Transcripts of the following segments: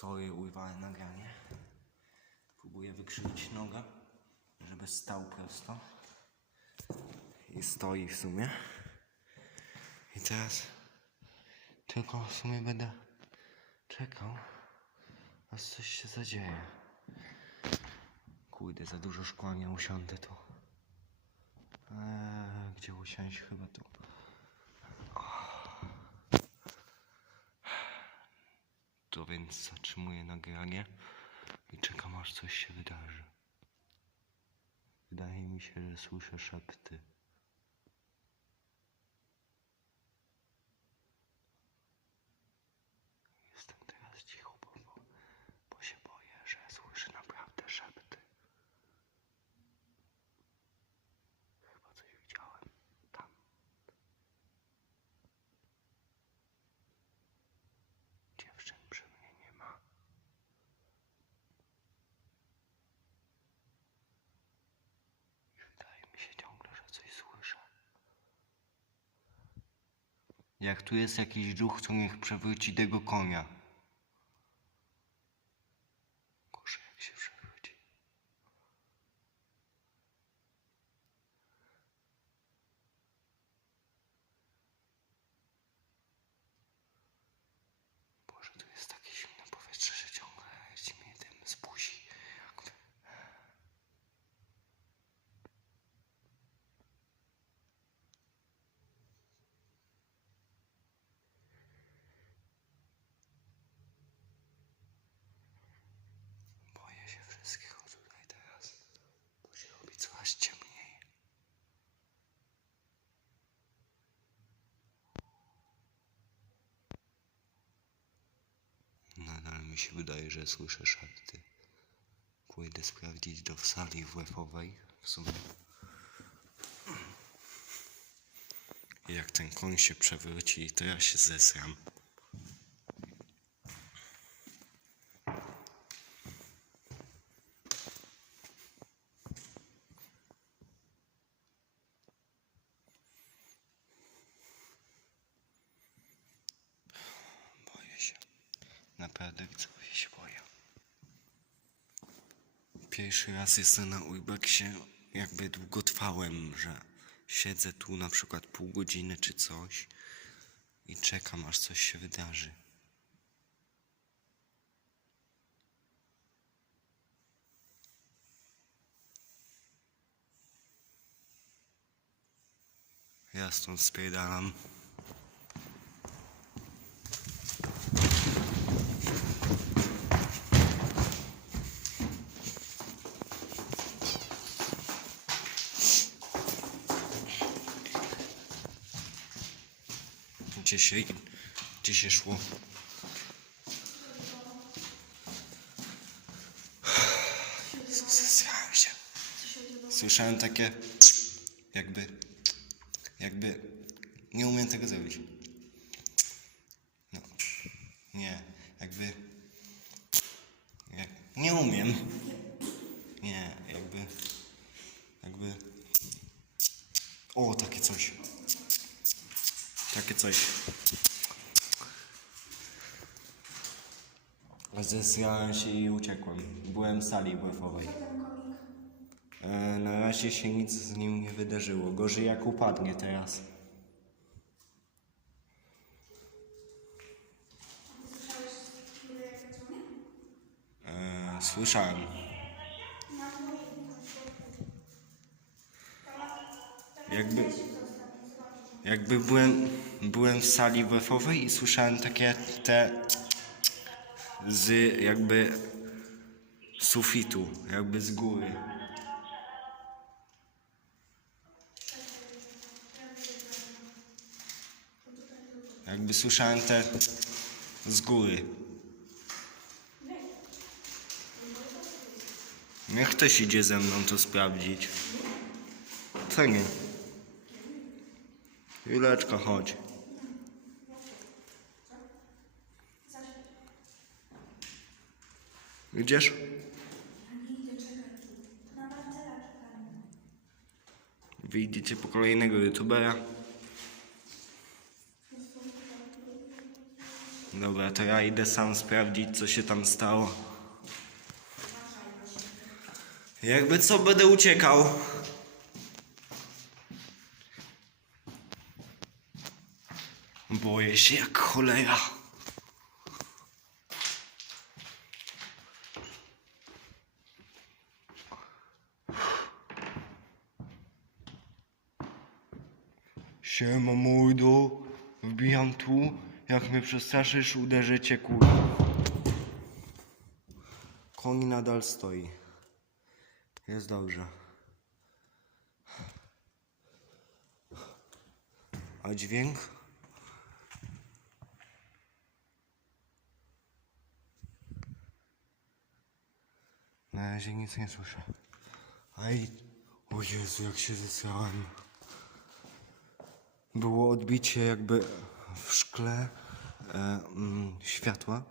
Sorry, urwałem nagranie. Próbuję wykrzywić nogę, żeby stał prosto. I stoi w sumie. I teraz tylko w sumie będę czekał, aż coś się zadzieje. Kurde, za dużo szkła, nie usiądę tu. Eee, gdzie usiąść? Chyba tu. To więc zatrzymuję nagranie i czekam aż coś się wydarzy. Wydaje mi się, że słyszę szepty. Jestem teraz cicho, bo, bo, bo się boję, że słyszę naprawdę szepty. Chyba coś widziałem tam. Dziewczyn przy mnie nie ma. I wydaje mi się ciągle, że coś słyszę. Jak tu jest jakiś duch, to niech przewróci tego konia. Gorzej jak się przewróci. Boże, tu jest takie zimne powietrze, że ciągle leci mnie tym z buzi. Boję się wszystkiego tutaj teraz, bo się robi coraz ciemniej. Nadal mi się wydaje, że słyszę szepty. Pójdę sprawdzić do sali WF-owej w sumie. Jak ten koń się przewróci, to ja się zesram. Boję się. Naprawdę coś się boję. Pierwszy raz jestem na Urbexie, jakby długotrwałem, że siedzę tu na przykład pół godziny czy coś i czekam aż coś się wydarzy. Ja stąd spierdalam. Gdzie się, gdzie się szło? Zesrałem się. Słyszałem takie jakby, jakby nie umiem tego zrobić. No, nie, jakby, jak, nie umiem. Nie, jakby, jakby, o, takie coś. Takie coś. Zesrałem się i uciekłem. Byłem w sali WF-owej. E, na razie się nic z nim nie wydarzyło. Gorzej jak upadnie teraz. E, słyszałem. Jakby, jakby byłem, byłem w sali WF-owej i słyszałem takie te z jakby sufitu, jakby z góry. Jakby słyszałem te z góry. Niech ktoś idzie ze mną to sprawdzić. Co nie? Juleczka, chodź. Idziesz? Wyjdziecie po kolejnego youtubera. Dobra, to ja idę sam sprawdzić, co się tam stało. Jakby co, będę uciekał. Boję się jak cholera. Siema mordo, wbijam tu, jak mnie przestraszysz, uderzę cię kur... Koń nadal stoi. Jest dobrze. A dźwięk? Na razie nic nie słyszę. Aj, o Jezu, jak się zesrałem. Było odbicie jakby w szkle e, mm, światła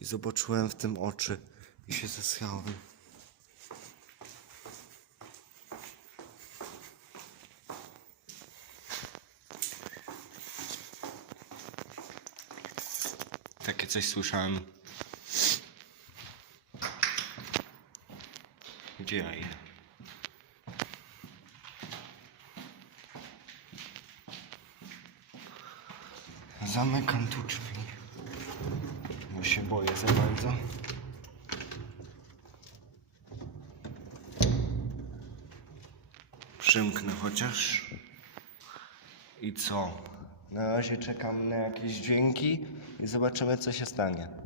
i zobaczyłem w tym oczy i się zesrałem. Takie coś słyszałem. Idę? Zamykam tu drzwi. Bo się boję za bardzo. Przymknę chociaż. I co? Na razie czekam na jakieś dźwięki i zobaczymy co się stanie.